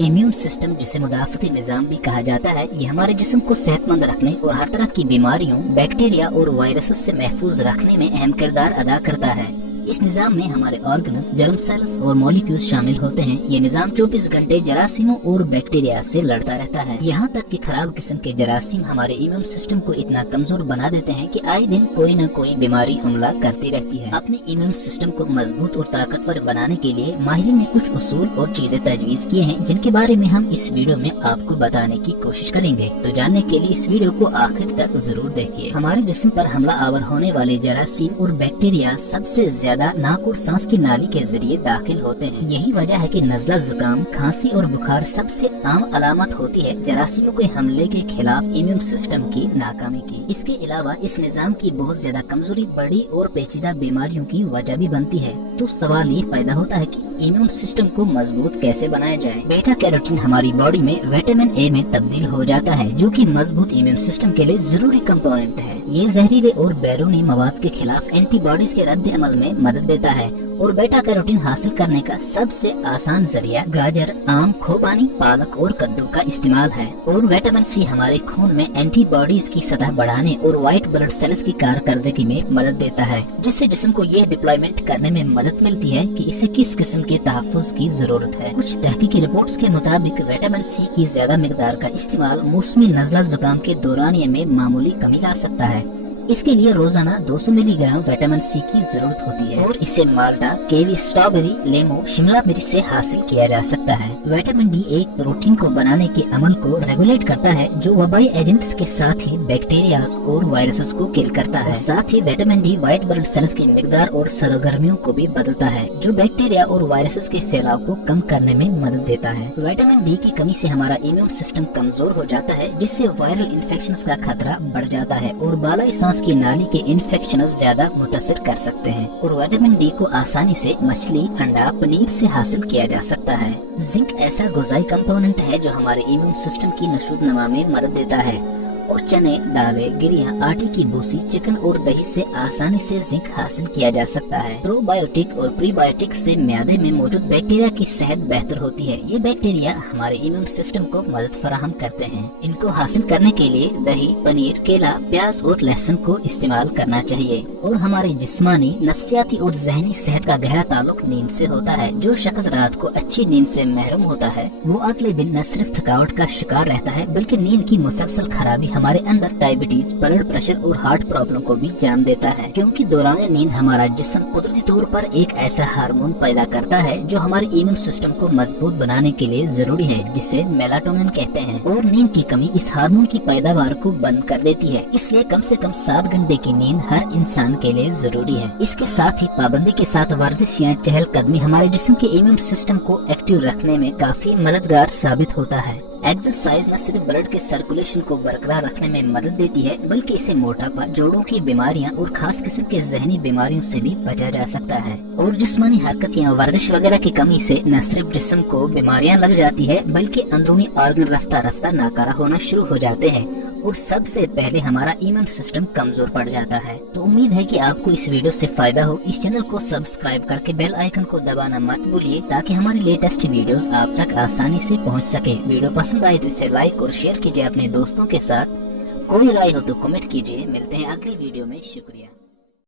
Immune system, जिसे मुदाफ़ती निज़ाम भी कहा जाता है, ये हमारे जिस्म को सेहतमंद रखने और हर तरह की बीमारियों, बैक्टीरिया और वायरस से महफूज रखने में अहम किरदार अदा करता है। इस निज़ाम में हमारे ऑर्गन्स, जर्म सेल्स और मॉलिक्यूल्स शामिल होते हैं। ये निज़ाम 24 घंटे जरासीमों और बैक्टीरिया से लड़ता रहता है। यहाँ तक कि खराब किस्म के जरासीम हमारे इम्यून सिस्टम को इतना कमजोर बना देते हैं कि आए दिन कोई न कोई बीमारी हमला करती रहती है। अपने इम्यून सिस्टम को मजबूत और ताकतवर बनाने के लिए माहिरीन ने कुछ उसूल और चीजें तजवीज किए हैं, जिनके बारे में हम इस वीडियो में आपको बताने की कोशिश करेंगे। तो जानने के लिए इस वीडियो को आखिर तक जरूर देखिए। हमारे जिस्म पर हमला आवर होने वाले जरासीम और बैक्टीरिया सबसे ज्यादा नाक और सांस की नाली के जरिए दाखिल होते हैं। यही वजह है कि नज़ला, जुकाम, खांसी और बुखार सबसे आम अलामत होती है जरासीमों के हमले के खिलाफ इम्यून सिस्टम की नाकामी की। इसके अलावा इस निज़ाम की बहुत ज्यादा कमजोरी बड़ी और पेचीदा बीमारियों की वजह भी बनती है। तो सवाल ये पैदा होता है कि इम्यून सिस्टम को मजबूत कैसे बनाया जाए। बीटा कैरोटीन हमारी बॉडी में विटामिन ए में तब्दील हो जाता है, जो कि मजबूत इम्यून सिस्टम के लिए जरूरी कंपोनेंट है। ये जहरीले और बैरूनी मवाद के खिलाफ एंटीबॉडीज के रद्द अमल में मदद देता है और बीटा कैरोटीन हासिल करने का सबसे आसान जरिया गाजर, आम, खोबानी, पालक और कद्दू का इस्तेमाल है। और विटामिन सी हमारे खून में एंटीबॉडीज की सतह बढ़ाने और व्हाइट ब्लड सेल्स की कारकर्दगी में मदद देता है, जिससे जिस्म को यह डिप्लॉयमेंट करने में मदद मिलती है कि इसे किस किस्म के तहफ़्फ़ुज़ की जरूरत है। कुछ तहकीकी रिपोर्ट्स के मुताबिक विटामिन सी की ज्यादा मिकदार का इस्तेमाल मौसमी नज़ला, जुकाम के दौरानिये में मामूली कमी ला सकता है। इसके लिए रोजाना 200 मिलीग्राम विटामिन सी की जरूरत होती है और इसे माल्टा, कीवी, स्ट्रॉबेरी, लेमू, शिमला मिर्च से हासिल किया जा सकता है। विटामिन डी एक प्रोटीन को बनाने के अमल को रेगुलेट करता है, जो वबाई एजेंट्स के साथ ही बैक्टीरिया और वायरसेस को किल करता है। साथ ही vitamin D white blood cells की मिकदार और सरगर्मियों को भी बदलता है, जो बैक्टीरिया और वायरसेस के फैलाव को कम करने में मदद देता है। विटामिन डी की कमी से हमारा इम्यून सिस्टम कमजोर हो जाता है, जिससे वायरल इन्फेक्शन का खतरा बढ़ जाता है और बालाई सांस की नाली के इन्फेक्शन ज्यादा मुतासिर कर सकते हैं। और विटामिन डी को आसानी से मछली, अंडा, पनीर से हासिल किया जा सकता है। जिंक ऐसा गुज़ाई कंपोनेंट है जो हमारे इम्यून सिस्टम की नशोनुमा में मदद देता है और चने, दालें, गिरियां, आटे की भूसी, चिकन और दही से आसानी से जिंक हासिल किया जा सकता है। प्रोबायोटिक और प्रीबायोटिक से म्यादे में मौजूद बैक्टीरिया की सेहत बेहतर होती है। ये बैक्टीरिया हमारे इम्यून सिस्टम को मदद फराहम करते हैं। इनको हासिल करने के लिए दही, पनीर, केला, प्याज और लहसुन को इस्तेमाल करना चाहिए। और हमारी जिस्मानी, नफ्सियाती और जहनी सेहत का गहरा ताल्लुक नींद से होता है। जो शख्स रात को अच्छी नींद से महरूम होता है, वो अगले दिन न सिर्फ थकावट का शिकार रहता है, बल्कि नींद की मुसलसल खराबी हमारे अंदर डायबिटीज, ब्लड प्रेशर और हार्ट प्रॉब्लम को भी जन्म देता है। क्योंकि दौरान नींद हमारा जिस्म कुदरती तौर पर एक ऐसा हार्मोन पैदा करता है जो हमारे इम्यून सिस्टम को मजबूत बनाने के लिए जरूरी है, जिसे मेलाटोनिन कहते हैं। और नींद की कमी इस हार्मोन की पैदावार को बंद कर देती है। इसलिए कम से कम 7 घंटे की नींद हर इंसान के लिए जरूरी है। इसके साथ ही पाबंदी के साथ वर्जिश या चहलकदमी हमारे जिस्म के इम्यून सिस्टम को एक्टिव रखने में काफी मददगार साबित होता है। एक्सरसाइज न सिर्फ ब्लड के सर्कुलेशन को बरकरार रखने में मदद देती है, बल्कि इसे मोटापा, जोड़ों की बीमारियां और खास किस्म के जहनी बीमारियों से भी बचा जा सकता है। और जिस्मानी हरकत या वर्जिश वगैरह की कमी से न सिर्फ जिस्म को बीमारियां लग जाती है, बल्कि अंदरूनी ऑर्गन रफ्ता रफ्ता नाकारा होना शुरू हो जाते हैं और सबसे पहले हमारा इम्यून सिस्टम कमजोर पड़ जाता है। तो उम्मीद है कि आपको इस वीडियो से फायदा हो। इस चैनल को सब्सक्राइब करके बेल आइकन को दबाना मत भूलिए, ताकि हमारी लेटेस्ट वीडियोस आप तक आसानी से पहुंच सके। वीडियो पसंद आए तो इसे लाइक और शेयर कीजिए अपने दोस्तों के साथ। कोई राय हो तो कमेंट कीजिए। मिलते हैं अगली वीडियो में। शुक्रिया।